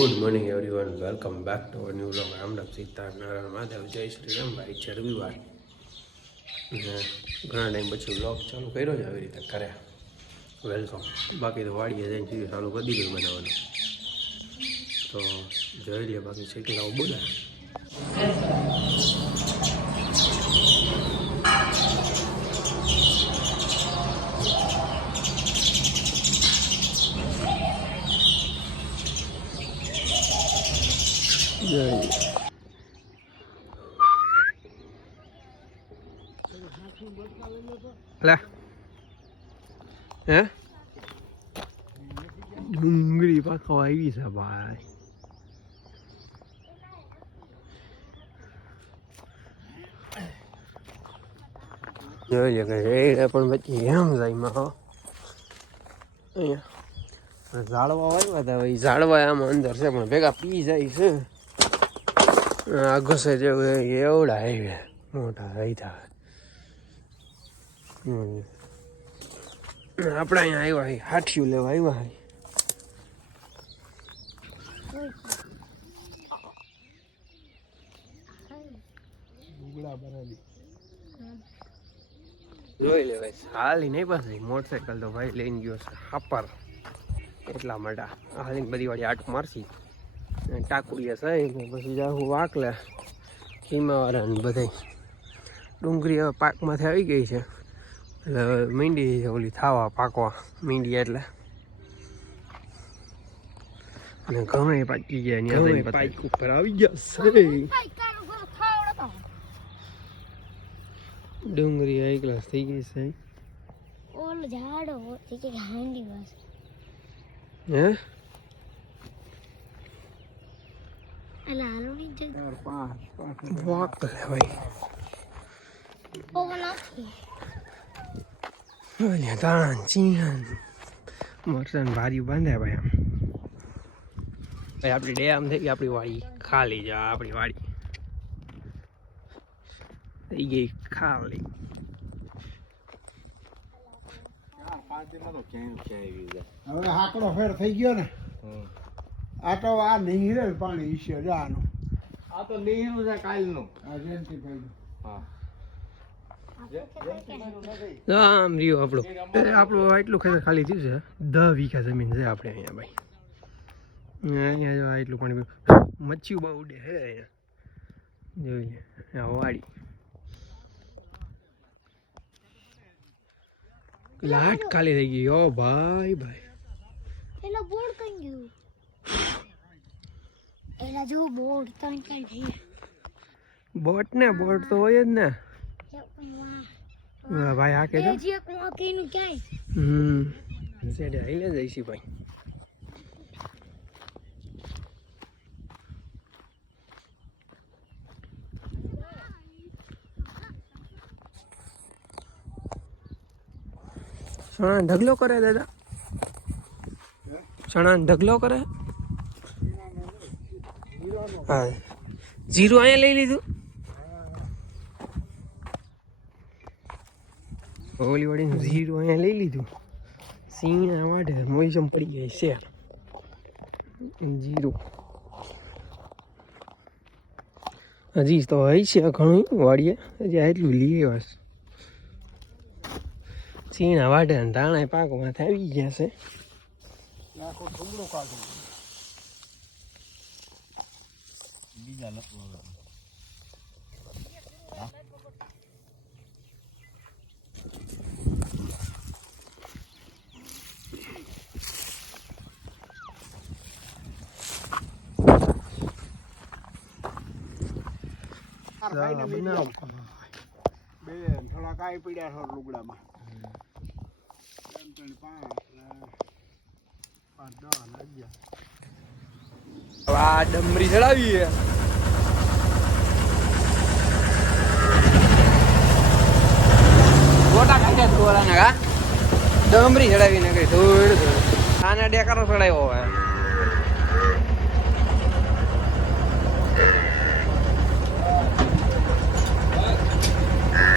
Good morning everyone welcome back to our new blog Ram Ram Sita Narayan Mahadev જય શ્રી રામ ભાઈ છે રવિવાર ઘણા ટાઈમ પછી બ્લોગ ચાલુ કર્યો છે આવી રીતે કરે વેલકમ બાકી તો વાડીએ જઈને સીધું ચાલુ કરી દીધું બનાવવાનું. તો જોઈ લઈએ બાકી શીખલાઓ બોલે લે. હે? ડુંગળી પાકો આવી છે ભાઈ. જોઈ લે કે પણ પછી એમ જાય માં અહીંયા. ઝાડવા વાવ્યા હતા ભાઈ ઝાડવા આમ અંદર છે, પણ ભેગા પી જાય છે. ઘસે જેવું એવડા આવી મોટા રહી હમ. આપણે અહીંયા આવ્યા હી હાઠિયું લેવા આવ્યા હી જોઈ લે ભાઈ હાલી નહીં પાસે. મોટરસાયકલ તો ભાઈ લઈને ગયો છે. હાપર. એટલા માટે હાલીને બધી વાળી આટ મારશી. અને સાહેબ સહી ને પછી જાહું વાકલે. ખીમાવાળા ને બધાય. ડુંગળી હવે પાકમાંથી આવી ગઈ છે. એટલે હવે મીંડી ઓલી થાવા પાકવા. મીંડી એટલે. અને ઘઉં પાકી ગયા ત્યાં પાક ઉપર આવી ગયા છે. ડુંગળી એક ગ્લાસ થઈ ગઈ છે. ઓલ ઝાડો તે કે હાંડી બસ હે? વાક લે ભાઈ તાણ ચીણ મરચાં ભારી બાંધ્યા ભાઈ આમ ભાઈ આપણી ડેમ થઈ ગઈ આપણી વાડી ખાલી જા આપણી વાડી થઈ ગઈ ખાલી હવે આકડો ફેર થઈ ગયો ને આ તો આ નીહરે પાણી છે આનું આ તો લીલું છે કાલનું. આ જયંતિભાઈ આમ રહ્યું આપણું. એ એટલું ખેતર ખાલી થયું છે. દસ વીઘા જમીન છે આપણે અહીંયા ભાઈ. અહીંયા જો એટલું પાણી મચ્છીઓ બહુ ઉડે હે અહીંયા. જોઈ લે વાડી. લાટ ખાલી થઈ ગઈ. ઓ ભાઈ ભાઈ એલા બોર્ડ કઈ ગયું એલા જો બોર્ડ તો કઈ છે. બોટ ને બોટ તો હોય જ ને. વાહ. ભાઈ આ કે જો જે મોકી નું ક્યાંય? હમ. સેડે આઈને જઈશી ભાઈ. સણા ઢગલો કરે દાદા? સણા ઢગલો કરે? હા. જીરું અહીંયા લઈ લીધું? ઓલી વાળી જીરું અહીંયા લઈ લીધું. સિંગના માટે મોઈસમ પડી જાય છે. જીરું. હજી તો હોય છે ઘણું વાડીએ હજી એટલું લઈએ બસ સીણા વાઢે ધાણા પાકમાં આવી ગયા છે. બીજા લોકો આ ભાઈને બે થોડા કાઈ પડ્યા છો લુગડામાં. પાંચ પાંચ દસ અગિયાર. આ ડમરી ચડાવી ડમરી ચડાવી નાખી ધૂળ ધૂળ. આના ડેકારો ચડાવ્યો હોય.